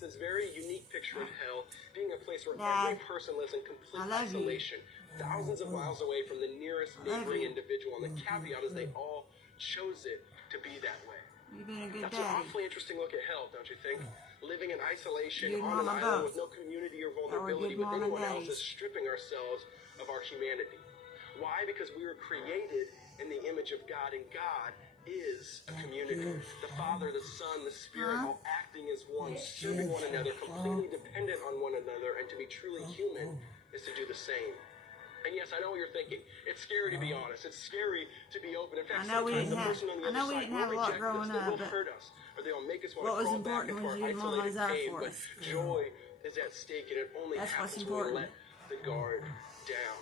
paints this very unique picture of hell being a place where Dad, every person lives in complete I love you. isolation, thousands of miles away from the nearest neighboring individual. And the caveat is they all chose it to be that way. You've been a good That's an daddy. awfully interesting look at hell, don't you think? Living in isolation You and on an Mama island both. with no community or Or vulnerability good with Mama anyone else daddies. is stripping ourselves of our humanity. Why? Because we were created in the image of God, and God is a community. The Father, the Son, the Spirit, all acting as one, serving one another, completely dependent on one another, and to be truly human is to do the same. And yes, I know what you're thinking. It's scary to be honest. It's scary to be open. In fact, I know we sometimes the didn't have- person on the I know other we side didn't will have a lot reject growing us. They up, will but hurt us, or they will make us want what to was crawl back important into was our you and Mama isolated was there cave. for But us. joy is at stake, and it only That's what's happens when we important. let the guard down.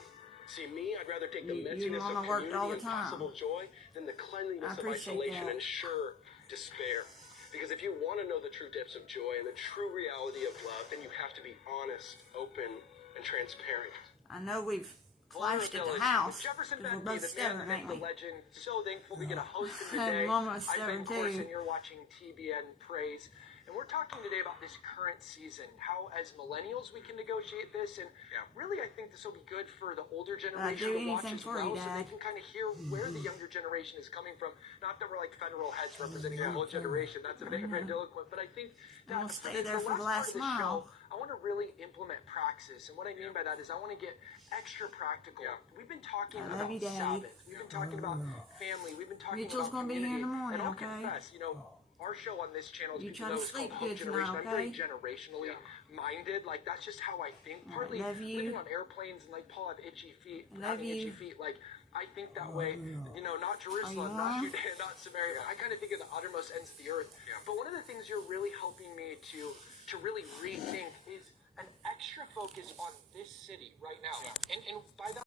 See, me, I'd rather take the You and messiness Mama of worked all community the and time. possible joy than the cleanliness I of appreciate isolation that. and sure despair. Because if you want to know the true depths of joy and the true reality of love, then you have to be honest, open, and transparent. I know we've flashed at the house, Jefferson because we're Bethany, both the man, the stubborn, myth, ain't the we? legend. So thankful we get a host of the And day. Mama's I'm Ben stubborn too. Corson, you're watching TBN Praise. And we're talking today about this current season, how as millennials we can negotiate this, and really I think this will be good for the older generation to watch anything as for well, you, so they Dad. can kind of hear where the younger generation is coming from. Not that we're like federal heads representing the whole generation, that's a bit grandiloquent, but I think that We'll stay there for the last part of the mile. show, I want to really implement praxis, and what I mean by that is I want to get extra practical. We've been talking I about love you, Daddy. Sabbath, we've been talking about family, we've been talking Mitchell's about gonna be here in community, the morning, and I'll okay? confess, you know, our show on this channel is You people try to know it's sleep called Hope good Generation. tonight, I'm very okay? generationally minded. Like that's just how I think. Partly love you. living on airplanes and like Paul have itchy feet, Love having itchy you. feet. Like I think that way. You know, not Jerusalem, you not are? Judea, not Samaria. I kind of think of the uttermost ends of the earth. But one of the things you're really helping me to really rethink is an extra focus on this city right now.